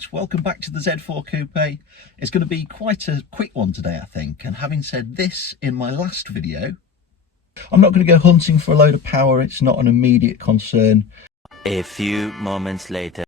folks, welcome back to the Z4 Coupe. It's going to be quite a quick one today, I think, and having said this in my last video, I'm not going to go hunting for a load of power. It's not an immediate concern. A few moments later.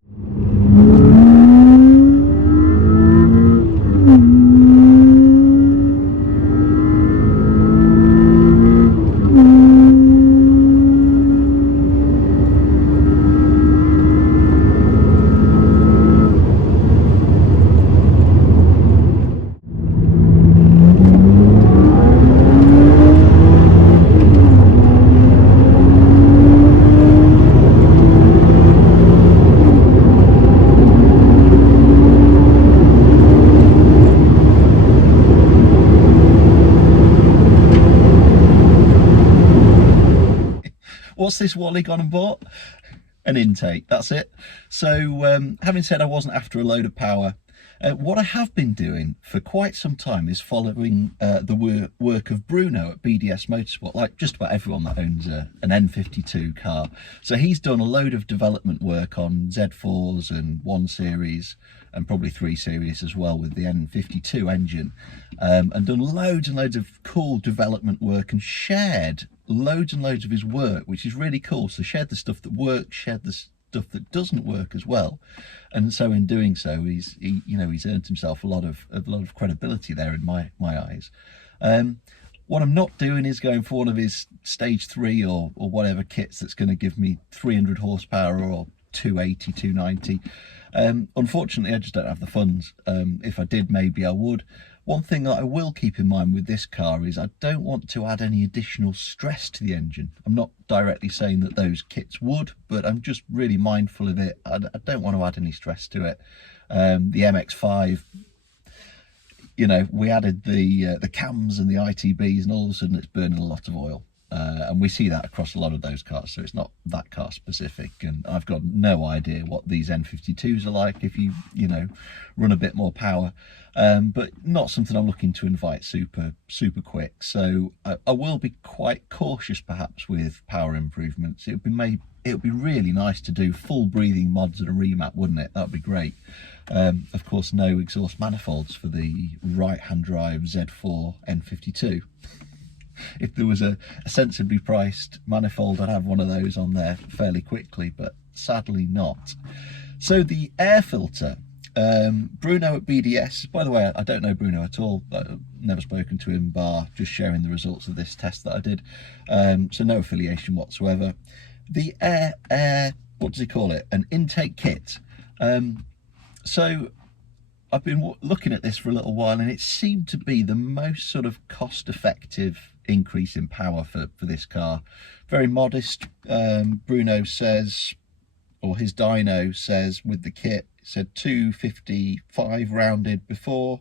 What's this Wally gone and bought? An intake, that's it. So having said I wasn't after a load of power, what I have been doing for quite some time is following the work of Bruno at BDS Motorsport, like just about everyone that owns an N52 car. So he's done a load of development work on Z4s and 1 Series and probably 3 Series as well with the N52 engine, and done loads and loads of cool development work and shared loads and loads of his work, which is really cool. So shared the stuff that works, shared the stuff that doesn't work as well, and so in doing so he's earned himself a lot of credibility there in my eyes. What I'm not doing is going for one of his stage 3 or whatever kits that's going to give me 300 horsepower or 280, 290. Unfortunately I just don't have the funds. If I did, maybe I would. One thing that I will keep in mind with this car is I don't want to add any additional stress to the engine. I'm not directly saying that those kits would, but I'm just really mindful of it. I don't want to add any stress to it. The MX-5, you know, we added the cams and the ITBs, and all of a sudden it's burning a lot of oil. And we see that across a lot of those cars, so it's not that car specific, and I've got no idea what these N52s are like if you run a bit more power, but not something I'm looking to invite super quick. So I will be quite cautious perhaps with power improvements. It would be really nice to do full breathing mods and a remap, wouldn't it? That would be great. Of course, no exhaust manifolds for the right hand drive Z4 N52. If there was a sensibly priced manifold, I'd have one of those on there fairly quickly, but sadly not. So the air filter, Bruno at BDS, by the way, I don't know Bruno at all. I've never spoken to him bar just sharing the results of this test that I did, so no affiliation whatsoever. The air, what does he call it? An intake kit. So I've been looking at this for a little while, and it seemed to be the most sort of cost-effective increase in power for this car. Very modest. Bruno says, or his dyno says with the kit, it said 255 rounded before,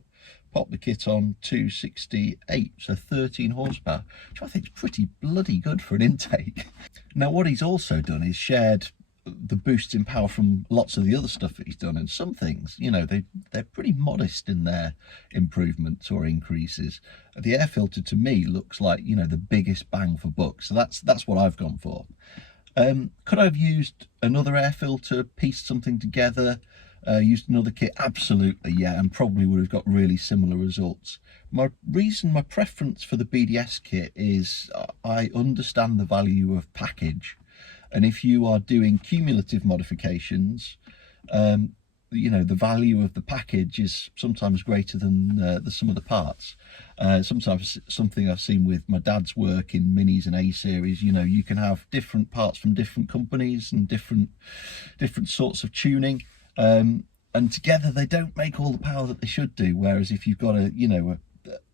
pop the kit on 268, so 13 horsepower, which I think is pretty bloody good for an intake. Now what he's also done is shared the boosts in power from lots of the other stuff that he's done, and some things, you know, they're pretty modest in their improvements or increases. The air filter to me looks like, you know, the biggest bang for buck, so that's what I've gone for. Could I have used another air filter, pieced something together, used another kit? Absolutely, yeah, and probably would have got really similar results. My preference for the BDS kit is I understand the value of package. And if you are doing cumulative modifications, you know, the value of the package is sometimes greater than the sum of the parts. Sometimes something I've seen with my dad's work in Minis and A series, you know, you can have different parts from different companies and different sorts of tuning, and together they don't make all the power that they should do. Whereas if you've got a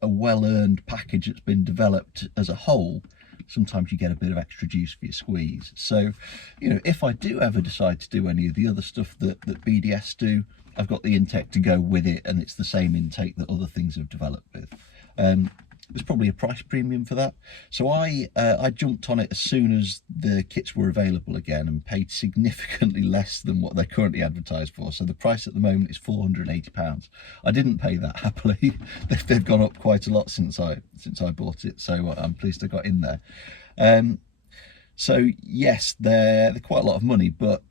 well-earned package that's been developed as a whole, sometimes you get a bit of extra juice for your squeeze. So, you know, if I do ever decide to do any of the other stuff that BDS do, I've got the intake to go with it, and it's the same intake that other things have developed with. There's probably a price premium for that. So I jumped on it as soon as the kits were available again and paid significantly less than what they're currently advertised for. So the price at the moment is £480. I didn't pay that happily. They've gone up quite a lot since I bought it, so I'm pleased I got in there. So yes, they're quite a lot of money, but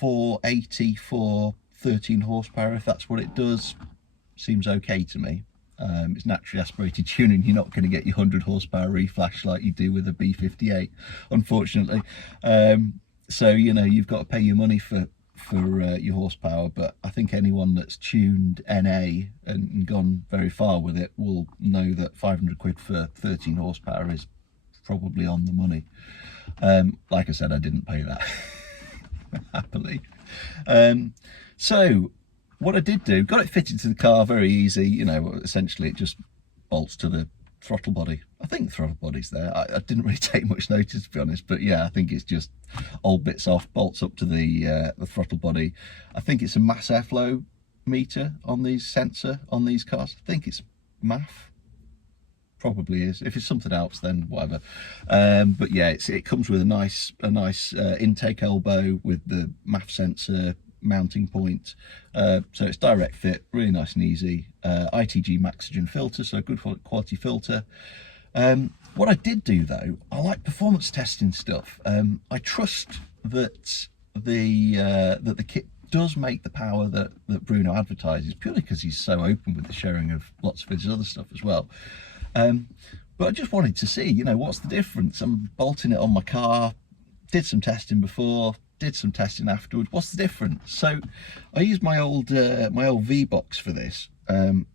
£480 for 13 horsepower, if that's what it does, seems okay to me. It's naturally aspirated tuning. You're not going to get your 100 horsepower reflash like you do with a B58, unfortunately. So, you know, you've got to pay your money for your horsepower, but I think anyone that's tuned NA and gone very far with it will know that 500 quid for 13 horsepower is probably on the money. Like I said, I didn't pay that happily. So what I did do, got it fitted to the car, very easy, you know, essentially it just bolts to the throttle body. I think the throttle body's there. I didn't really take much notice, to be honest, but yeah, I think it's just old bits off, bolts up to the throttle body. I think it's a mass airflow meter on these sensor on these cars. I think it's MAF. Probably is. If it's something else, then whatever. But yeah, it comes with a nice intake elbow with the MAF sensor mounting point, so it's direct fit, really nice and easy. ITG Maxigen filter, so good quality filter. What I did do though, I like performance testing stuff. I trust that the kit does make the power that Bruno advertises, purely because he's so open with the sharing of lots of his other stuff as well. But I just wanted to see, you know, what's the difference. I'm bolting it on my car, did some testing before, did some testing afterwards. What's the difference? So I used my old V-Box for this, and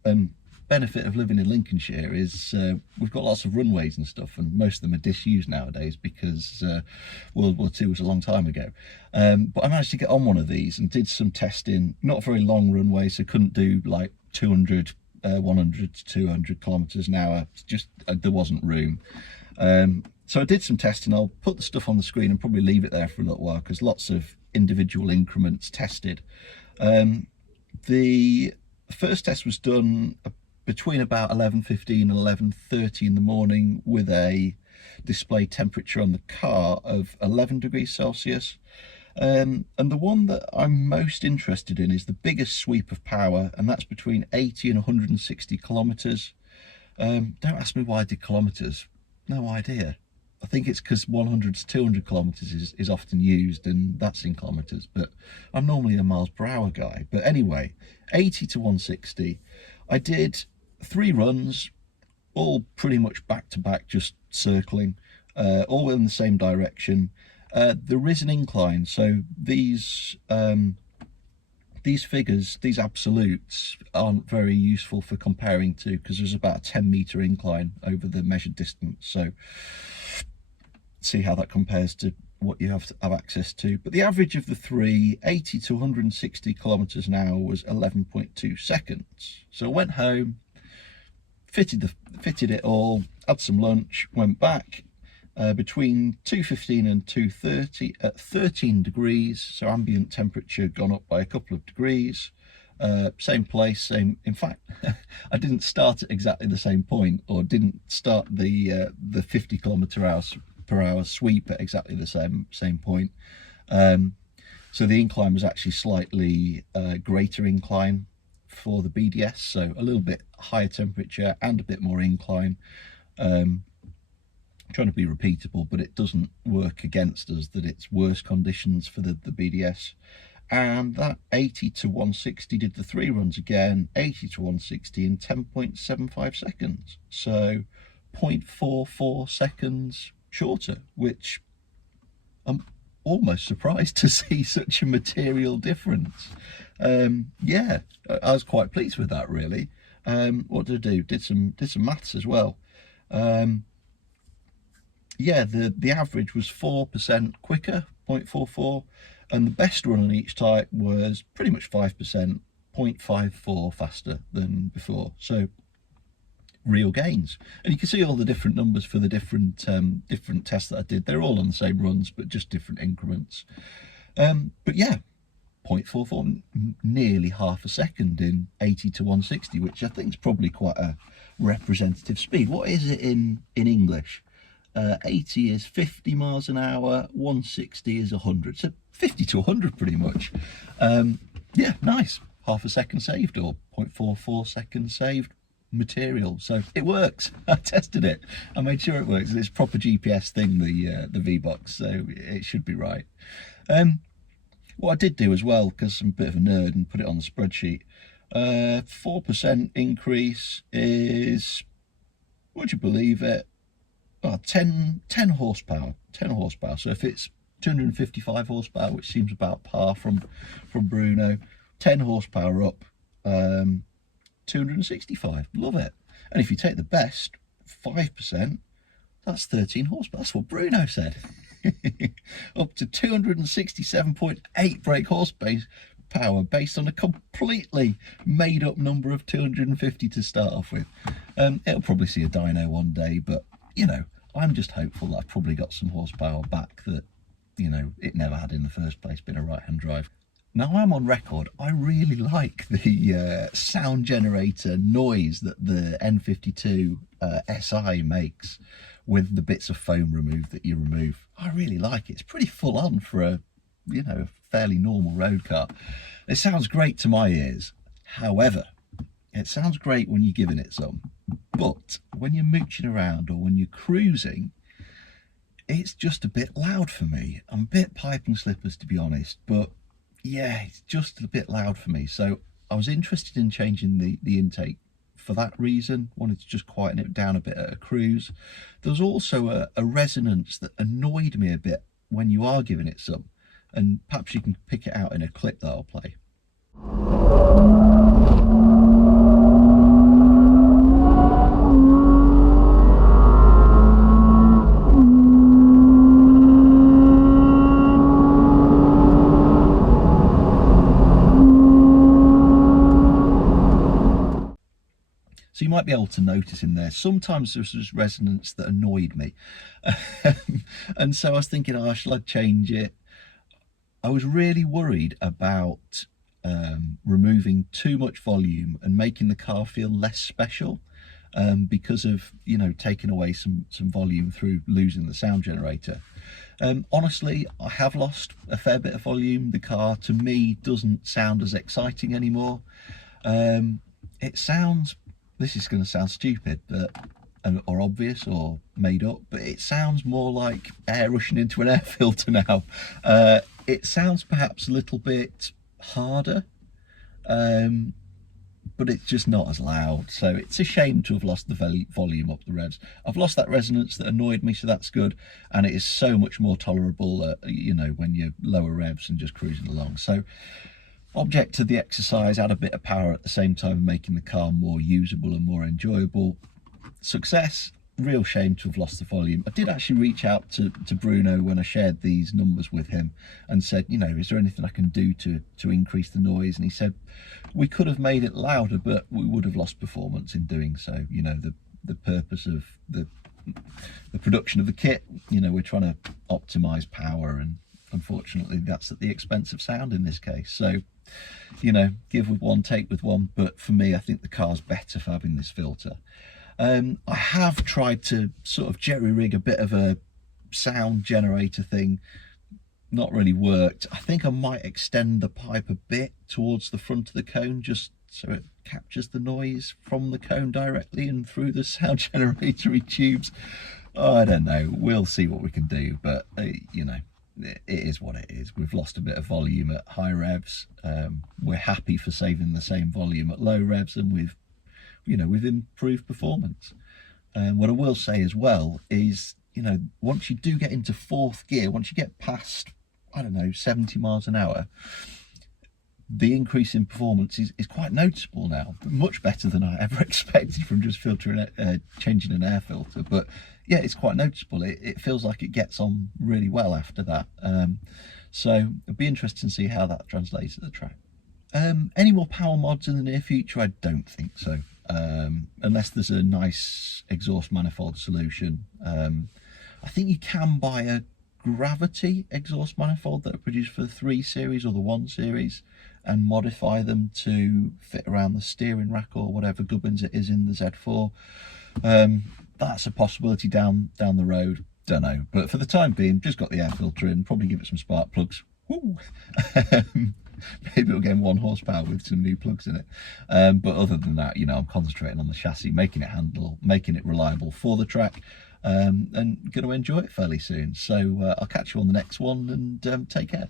benefit of living in Lincolnshire is we've got lots of runways and stuff, and most of them are disused nowadays because World War II was a long time ago. But I managed to get on one of these and did some testing, not very long runway, so couldn't do like 200 100 to 200 kilometers an hour. It's just there wasn't room. So I did some testing. I'll put the stuff on the screen and probably leave it there for a little while because lots of individual increments tested. The first test was done between about 11:15 and 11:30 in the morning with a display temperature on the car of 11 degrees Celsius. And the one that I'm most interested in is the biggest sweep of power, and that's between 80 and 160 kilometers. Don't ask me why I did kilometers, no idea. I think it's because 100 to 200 kilometers is often used, and that's in kilometers, but I'm normally a miles per hour guy. But anyway, 80 to 160. I did 3 runs, all pretty much back to back, just circling, all in the same direction. There is an incline, so these figures, these absolutes, aren't very useful for comparing to, because there's about a 10-meter incline over the measured distance. So see how that compares to what you have access to. But the average of the 3, 80 to 160 kilometers an hour, was 11.2 seconds. So I went home, fitted it all, had some lunch, went back. Between 2:15 and 2:30 at 13 degrees, so ambient temperature gone up by a couple of degrees. Same place, same. In fact, I didn't start at exactly the same point, or didn't start the 50 kilometer per hour sweep at exactly the same point. So the incline was actually slightly greater incline for the BDS, so a little bit higher temperature and a bit more incline. Trying to be repeatable, but it doesn't work against us that it's worse conditions for the BDS. And that 80 to 160 did the 3 runs again, 80 to 160 in 10.75 seconds, so 0.44 seconds shorter, which I'm almost surprised to see such a material difference. Yeah, I was quite pleased with that, really. What did I do? Did some maths as well. Yeah, the average was 4% quicker, 0.44, and the best run on each type was pretty much 5%, 0.54 faster than before. So real gains, and you can see all the different numbers for the different tests that I did. They're all on the same runs, but just different increments. But yeah, 0.44, nearly half a second in 80 to 160, which I think is probably quite a representative speed. What is it in English? 80 is 50 miles an hour, 160 is 100, so 50 to 100 pretty much. Yeah, nice, half a second saved, or 0.44 seconds saved material. So it works. I tested it, I made sure it works, and it's proper GPS thing, the V-Box, so it should be right. What I did do as well, because I'm a bit of a nerd and put it on the spreadsheet, 4% increase is, would you believe it, 10 horsepower. 10 horsepower. So if it's 255 horsepower, which seems about par from Bruno, 10 horsepower up, 265. Love it. And if you take the best, 5%, that's 13 horsepower. That's what Bruno said. Up to 267.8 brake horsepower based on a completely made up number of 250 to start off with. It'll probably see a dyno one day, but you know, I'm just hopeful that I've probably got some horsepower back that, you know, it never had in the first place, being a right-hand drive. Now I'm on record, I really like the sound generator noise that the N52 SI makes with the bits of foam removed that you remove. I really like it. It's pretty full on for a, you know, fairly normal road car. It sounds great to my ears. However, it sounds great when you're giving it some, but when you're mooching around or when you're cruising, it's just a bit loud for me. I'm a bit pipe and slippers, to be honest, but yeah, it's just a bit loud for me. So I was interested in changing the intake for that reason. Wanted to just quieten it down a bit at a cruise. There was also a resonance that annoyed me a bit when you are giving it some, and perhaps you can pick it out in a clip that I'll play. So you might be able to notice in there, sometimes there's this resonance that annoyed me. And so I was thinking, oh, shall I change it? I was really worried about removing too much volume and making the car feel less special because of, you know, taking away some volume through losing the sound generator. Honestly, I have lost a fair bit of volume. The car, to me, doesn't sound as exciting anymore. It sounds, this is going to sound stupid, but or obvious or made up, but it sounds more like air rushing into an air filter now. It sounds perhaps a little bit harder, but it's just not as loud. So it's a shame to have lost the volume up the revs. I've lost that resonance that annoyed me, so that's good. And it is so much more tolerable, you know, when you're lower revs and just cruising along. So object to the exercise, add a bit of power at the same time, making the car more usable and more enjoyable. Success. Real shame to have lost the volume. I did actually reach out to Bruno when I shared these numbers with him and said, you know, is there anything I can do to increase the noise? And he said, we could have made it louder, but we would have lost performance in doing so. You know, the purpose of the production of the kit, you know, we're trying to optimize power, and unfortunately that's at the expense of sound in this case. So, you know, give with one, take with one. But for me, I think the car's better for having this filter. I have tried to sort of jerry rig a bit of a sound generator thing. Not really worked. I think I might extend the pipe a bit towards the front of the cone, just so it captures the noise from the cone directly and through the sound generatory tubes. Oh, I don't know. We'll see what we can do, but you know, it is what it is. We've lost a bit of volume at high revs. We're happy for saving the same volume at low revs, and we've improved performance. What I will say as well is, you know, once you do get into fourth gear, once you get past, I don't know, 70 miles an hour, the increase in performance is quite noticeable now. Much better than I ever expected from just changing an air filter. But yeah, it's quite noticeable. It feels like it gets on really well after that. So it'll be interesting to see how that translates at the track. Any more power mods in the near future? I don't think so. Unless there's a nice exhaust manifold solution. I think you can buy a gravity exhaust manifold that are produced for the 3 Series or the 1 Series and modify them to fit around the steering rack or whatever gubbins it is in the Z4. That's a possibility down the road. Don't know, but for the time being, just got the air filter in, probably give it some spark plugs. Woo! Maybe it'll gain 1 horsepower with some new plugs in it. But other than that, you know, I'm concentrating on the chassis, making it handle, making it reliable for the track, and going to enjoy it fairly soon. So I'll catch you on the next one, and take care.